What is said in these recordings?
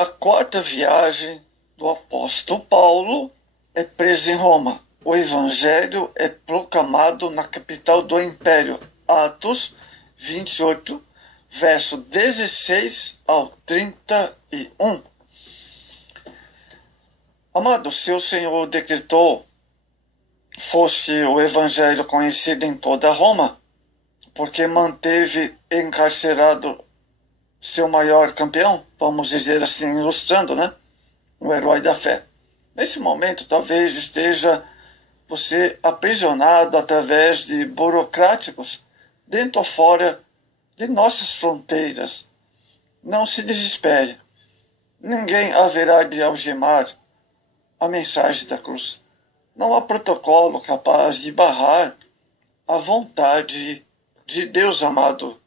A quarta viagem do apóstolo Paulo é preso em Roma. O evangelho é proclamado na capital do império. Atos 28, verso 16 ao 31. Amado, se o Senhor decretou fosse o evangelho conhecido em toda Roma, porque manteve encarcerado seu maior campeão, vamos dizer assim, ilustrando, né? O herói da fé. Nesse momento, talvez esteja você aprisionado através de burocráticos dentro ou fora de nossas fronteiras. Não se desespere. Ninguém haverá de algemar a mensagem da cruz. Não há protocolo capaz de barrar a vontade de Deus, amado.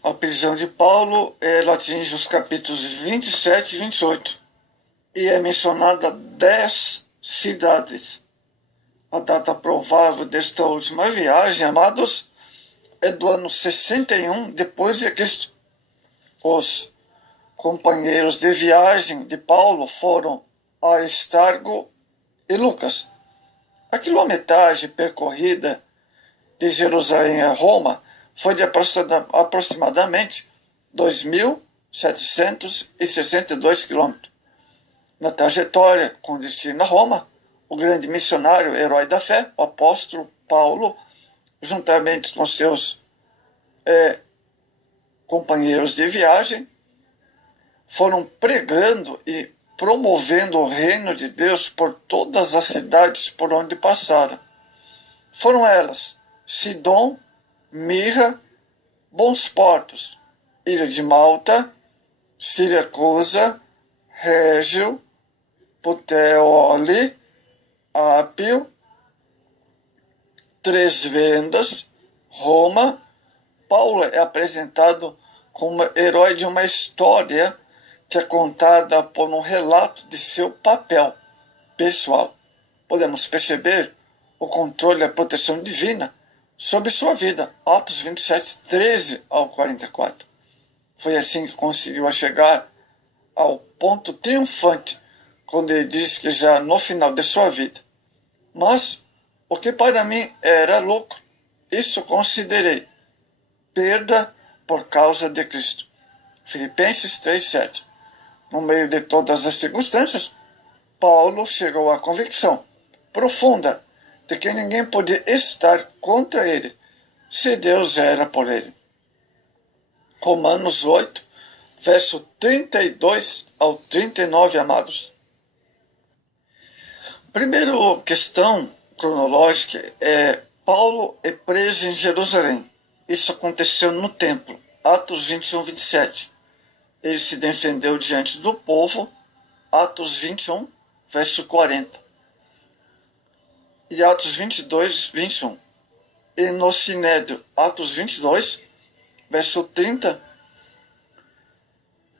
A prisão de Paulo, ela atinge os capítulos 27 e 28 e é mencionada 10 cidades. A data provável desta última viagem, amados, é do ano 61 depois de Cristo. Os companheiros de viagem de Paulo foram Aristarco e Lucas. A quilometragem percorrida de Jerusalém a Roma foi de aproximadamente 2.762 quilômetros. Na trajetória com destino a Roma, o grande missionário, herói da fé, o apóstolo Paulo, juntamente com seus companheiros de viagem, foram pregando e promovendo o reino de Deus por todas as cidades por onde passaram. Foram elas Sidom, Mirra, Bons Portos, Ilha de Malta, Siracusa, Régio, Puteoli, Ápio, Três Vendas, Roma. Paulo é apresentado como herói de uma história que é contada por um relato de seu papel pessoal. Podemos perceber o controle e a proteção divina sobre sua vida. Atos 27, 13 ao 44. Foi assim que conseguiu chegar ao ponto triunfante, quando ele diz que já no final de sua vida. Mas o que para mim era lucro, isso considerei perda por causa de Cristo. Filipenses 3, 7. No meio de todas as circunstâncias, Paulo chegou à convicção profunda de que ninguém podia estar contra ele, se Deus era por ele. Romanos 8, verso 32 ao 39, amados. Primeira questão cronológica é: Paulo é preso em Jerusalém. Isso aconteceu no templo, Atos 21, 27. Ele se defendeu diante do povo, Atos 21, verso 40. E Atos 22, 21. E no Sinédrio, Atos 22, verso 30.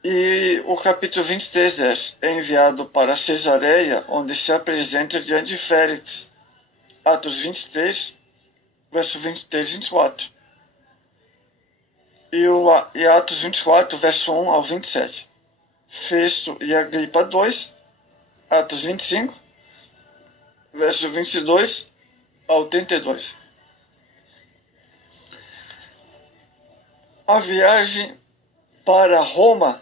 E o capítulo 23 é enviado para Cesareia, onde se apresenta diante de Félix. Atos 23, verso 23 e 24. E Atos 24, verso 1 ao 27. Festo e Agripa 2, Atos 25, verso 22 ao 32. A viagem para Roma,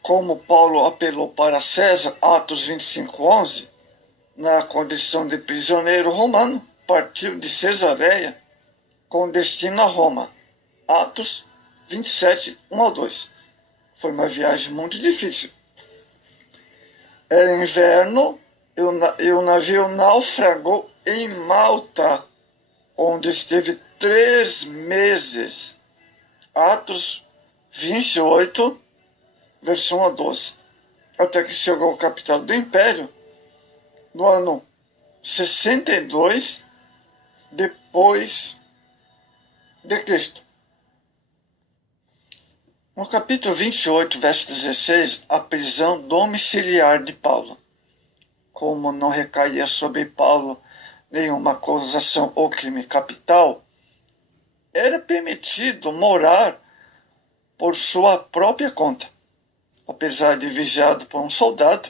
como Paulo apelou para César, Atos 25, 11, na condição de prisioneiro romano, partiu de Cesareia com destino a Roma. Atos 27, 1 ao 2. Foi uma viagem muito difícil. Era inverno e o navio naufragou em Malta, onde esteve 3 meses. Atos 28, verso 1 a 12. Até que chegou ao capital do império no ano 62 depois de Cristo. No capítulo 28, verso 16, a prisão domiciliar de Paulo. Como não recaía sobre Paulo nenhuma acusação ou crime capital, era permitido morar por sua própria conta. Apesar de vigiado por um soldado,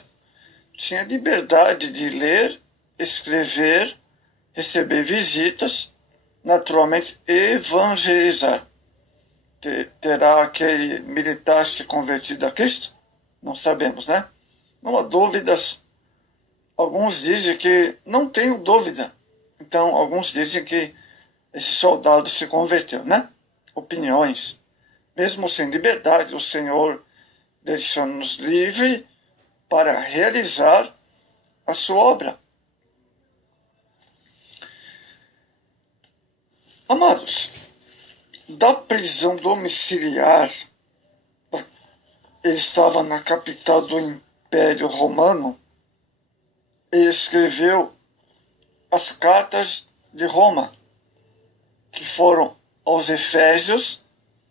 tinha liberdade de ler, escrever, receber visitas, naturalmente evangelizar. Terá aquele militar se convertido a Cristo? Não sabemos, né? Não há dúvidas. Alguns dizem que não tenho dúvida. Então, alguns dizem que esse soldado se converteu, né? Opiniões. Mesmo sem liberdade, o Senhor deixou-nos livre para realizar a sua obra. Amados, da prisão domiciliar, ele estava na capital do Império Romano e escreveu as cartas de Roma, que foram aos Efésios,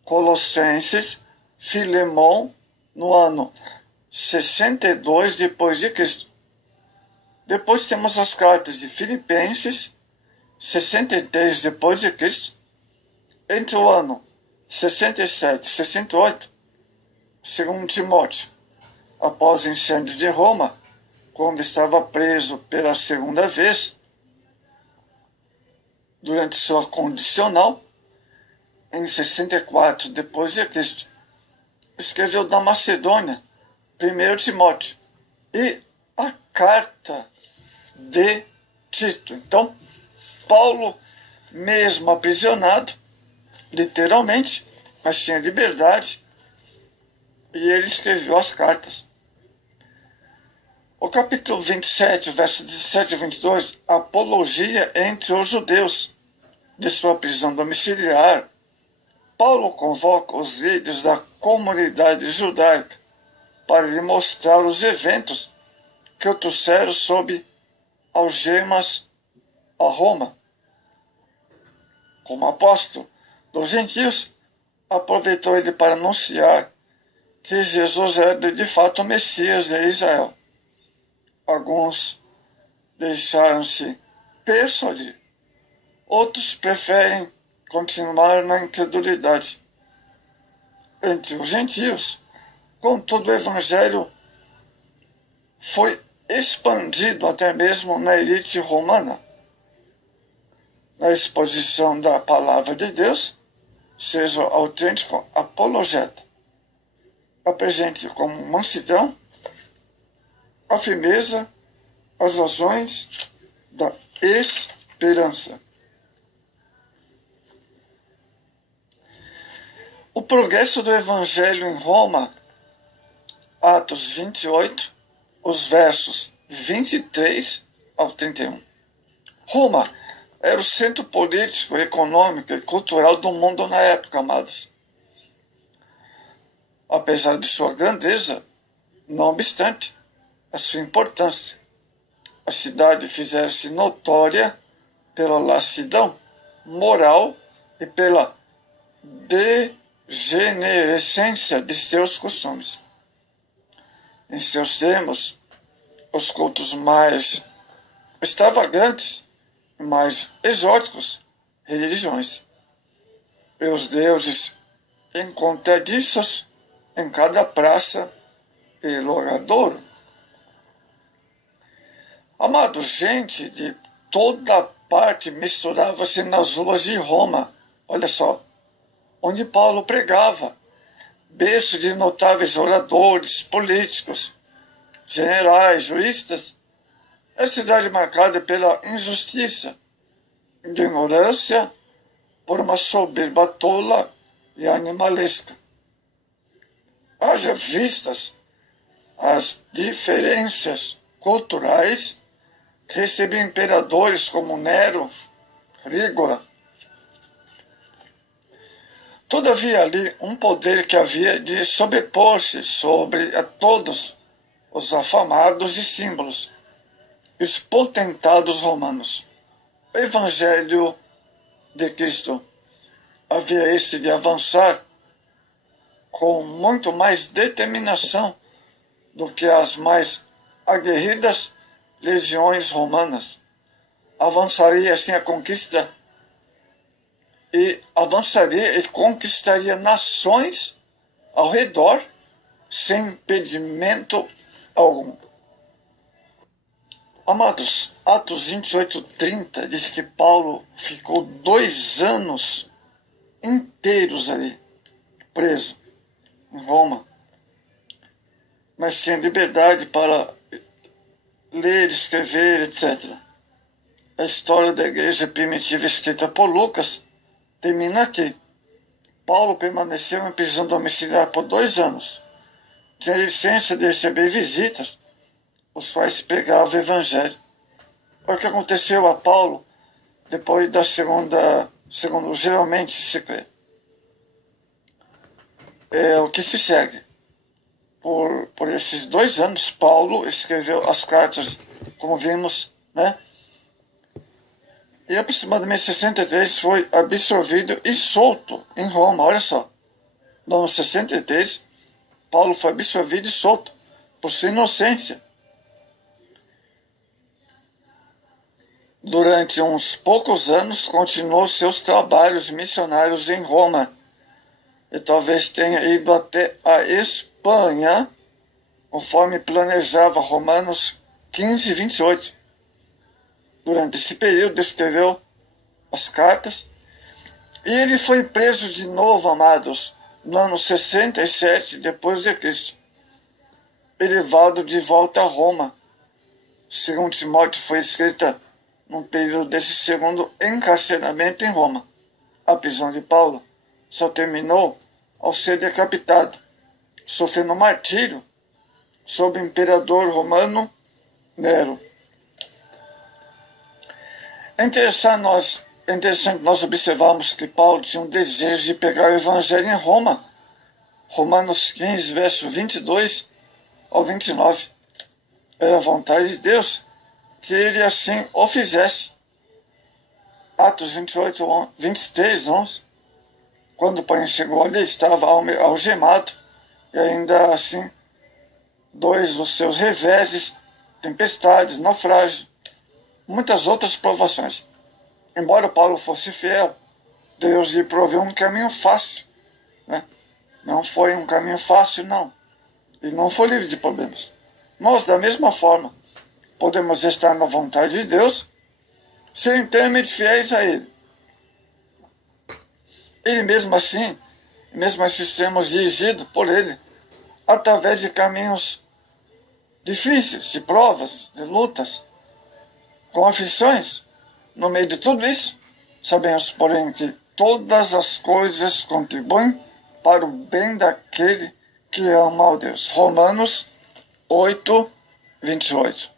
Colossenses, Filemão, no ano 62 depois de Cristo. Depois temos as cartas de Filipenses, 63 depois de Cristo. Entre o ano 67 e 68, segundo Timóteo, após o incêndio de Roma, quando estava preso pela segunda vez, durante sua condicional, em 64 depois de Cristo, escreveu da Macedônia, 1 Timóteo, e a carta de Tito. Então, Paulo, mesmo aprisionado, literalmente, mas tinha liberdade, e ele escreveu as cartas. O capítulo 27, versos 17 e 22, apologia entre os judeus de sua prisão domiciliar. Paulo convoca os líderes da comunidade judaica para lhe mostrar os eventos que o trouxeram sob algemas a Roma. Como apóstolo dos gentios, aproveitou ele para anunciar que Jesus era de fato o Messias de Israel. Alguns deixaram-se persuadir, outros preferem continuar na incredulidade. Entre os gentios, contudo, o evangelho foi expandido até mesmo na elite romana. Na exposição da palavra de Deus, seja autêntico apologeta. Apresente como mansidão a firmeza, as razões da esperança. O progresso do Evangelho em Roma, Atos 28, os versos 23 ao 31. Roma era o centro político, econômico e cultural do mundo na época, amados. Apesar de sua grandeza, não obstante a sua importância, a cidade fizera-se notória pela lassidão moral e pela degenerescência de seus costumes. Em seus termos, os cultos mais extravagantes e mais exóticos, religiões, e os deuses encontradiços em cada praça e logadouro. Amado, gente de toda parte misturava-se nas ruas de Roma. Olha só, onde Paulo pregava, berço de notáveis oradores, políticos, generais, juristas. É cidade marcada pela injustiça, ignorância, por uma soberba tola e animalesca. Haja vistas as diferenças culturais que recebiam imperadores como Nero, Rígola. Todavia ali um poder que havia de sobrepor-se sobre a todos os afamados e símbolos, os potentados romanos. O Evangelho de Cristo havia este de avançar com muito mais determinação do que as mais aguerridas legiões romanas. Avançaria assim a conquista e conquistaria nações ao redor, sem impedimento algum. Amados, Atos 28:30 diz que Paulo ficou 2 anos inteiros ali, preso, em Roma, mas tinha liberdade para ler, escrever, etc. A história da igreja primitiva escrita por Lucas termina aqui. Paulo permaneceu em prisão domiciliar por 2 anos. Tinha licença de receber visitas, os quais pregavam o evangelho. O que aconteceu a Paulo depois da segundo geralmente se crê, é o que se segue. Por esses 2 anos, Paulo escreveu as cartas, como vimos, né? E aproximadamente 63 foi absolvido e solto em Roma. Olha só, no ano 63, Paulo foi absolvido e solto por sua inocência. Durante uns poucos anos, continuou seus trabalhos missionários em Roma e talvez tenha ido até a Espanha, conforme planejava Romanos 15:28. Durante esse período, escreveu as cartas e ele foi preso de novo, amados, no ano 67 depois de Cristo, e levado de volta a Roma. Segundo Timóteo, foi escrita num período desse segundo encarceramento em Roma. A prisão de Paulo só terminou ao ser decapitado, sofrendo martírio sob o imperador romano Nero. É interessante nós observarmos que Paulo tinha um desejo de pregar o evangelho em Roma. Romanos 15, verso 22 ao 29. Era a vontade de Deus que ele assim o fizesse. Atos 23, 11. Quando o pai chegou ali, estava algemado, e ainda assim 2 dos seus reveses, tempestades, naufrágio, muitas outras provações. Embora Paulo fosse fiel, Deus lhe proveu um caminho fácil, né? Não foi um caminho fácil, não. Ele não foi livre de problemas. Nós, da mesma forma, podemos estar na vontade de Deus, ser inteiramente fiéis a Ele. Ele mesmo assim sermos dirigidos por Ele, através de caminhos difíceis, de provas, de lutas, com aflições. No meio de tudo isso, sabemos, porém, que todas as coisas contribuem para o bem daquele que ama a Deus. Romanos 8:28.